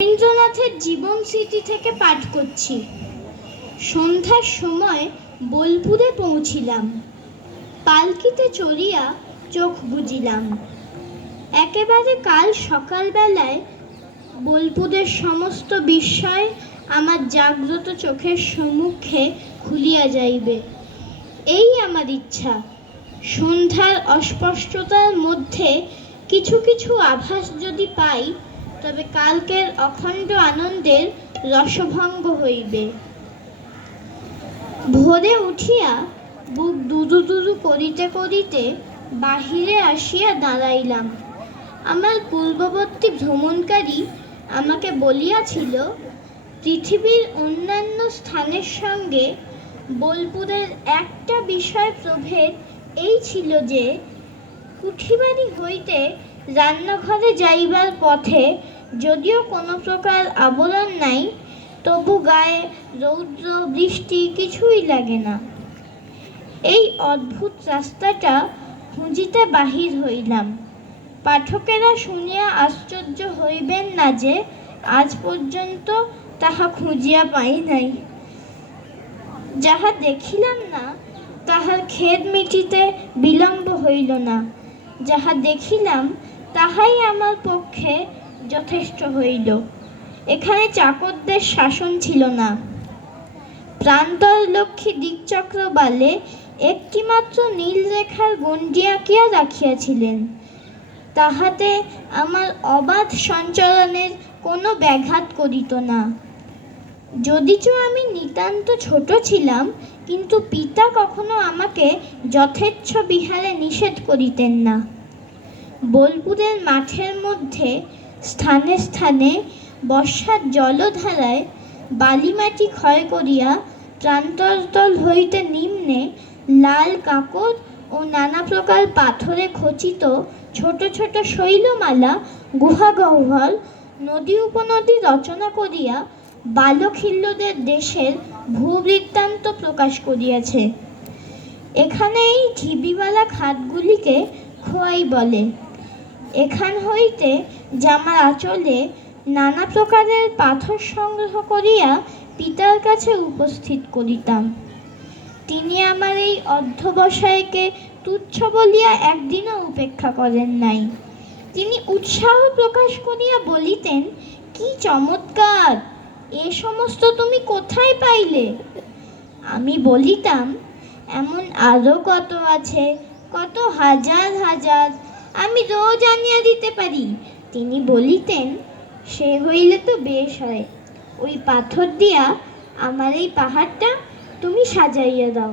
রবীন্দ্রনাথের জীবন স্মৃতি থেকে পাঠ করছি। সন্ধ্যার সময় বোলপুরে পৌঁছিলাম। পালকিতে চড়িয়া চোখ বুজিলাম। একেবারে কাল সকালবেলায় বোলপুরের সমস্ত বিস্ময় আমার জাগ্রত চোখের সম্মুখে খুলিয়া যাইবে। এই আমার ইচ্ছা। সন্ধ্যার অস্পষ্টতার মধ্যে কিছু কিছু আভাস যদি পাই তবে কালকের অখণ্ড আনন্দের রসভঙ্গ হইবে। ভোরে উঠিয়া বুক দুদু দুদু করিতে করিতে বাহিরে আসিয়া দাঁড়াইলাম। আমার পূর্ববর্তী ভ্রমণকারী আমাকে বলিয়াছিল, পৃথিবীর অন্যান্য স্থানের সঙ্গে বোলপুরের একটা বিষয় প্রভেদ এই ছিল যে, কুঠিবাড়ি হইতে রান্নাঘরে যাইবার পথে যদিও কোনো প্রকার আবরণ নাই, তবু গায়ে রৌদ্র, বৃষ্টি কিছুই লাগে না। এই অদ্ভুত রাস্তাটা খুঁজিতে বাহির হইলাম। পাঠকেরা শুনিয়া আশ্চর্য হইবেন না যে, আজ পর্যন্ত তাহা খুঁজিয়া পাই নাই। যাহা দেখিলাম না, তাহার খেদ মিটিতে বিলম্ব হইল না। যাহা দেখিলাম, তাহাই আমার পক্ষে যথেষ্ট হইল। এখানে চাকরদের শাসন ছিল না। প্রান্তর লক্ষ্মী দিকচক্র বালে একটিমাত্র নীল রেখার গণ্ডি আঁকিয়া রাখিয়াছিলেন। তাহাতে আমার অবাধ সঞ্চরণের কোনো ব্যাঘাত করিত না। যদিচ আমি নিতান্ত ছোট ছিলাম, কিন্তু পিতা কখনো আমাকে যথেচ্ছ বিহারে নিষেধ করিতেন না। বোলপুরের মাঠের মধ্যে স্থানে স্থানে বর্ষার জলধারায় বালিমাটি ক্ষয় করিয়া প্রান্তরতল হইতে নিম্নে লাল কাকর ও নানা প্রকার পাথরে খচিত ছোট ছোট শৈলমালা, গুহাগহ্বর, নদী উপনদী রচনা করিয়া বালখিল্যদের দেশের ভূবৃত্তান্ত প্রকাশ করিয়াছে। এখানে এই ঢিবিওয়ালা খাতগুলিকে খোয়াই বলে। এখান হইতে জামার আঁচলে নানা প্রকারের পাথর সংগ্রহ করিয়া পিতার কাছে উপস্থিত করিতাম। তিনি আমার এই অধ্যবসায়কে তুচ্ছ বলিয়া একদিনও উপেক্ষা করেন নাই। তিনি উৎসাহ প্রকাশ করিয়া বলিতেন, কি চমৎকার! এ সমস্ত তুমি কোথায় পাইলে? আমি বলিতাম, এমন আরও কত আছে, কত হাজার হাজার আমি রোজ আনিয়া দিতে পারি। তিনি বলিতেন, সে হইলে তো বেশ হয়। ওই পাথর দিয়া আমার এই পাহাড়টা তুমি সাজাইয়া দাও।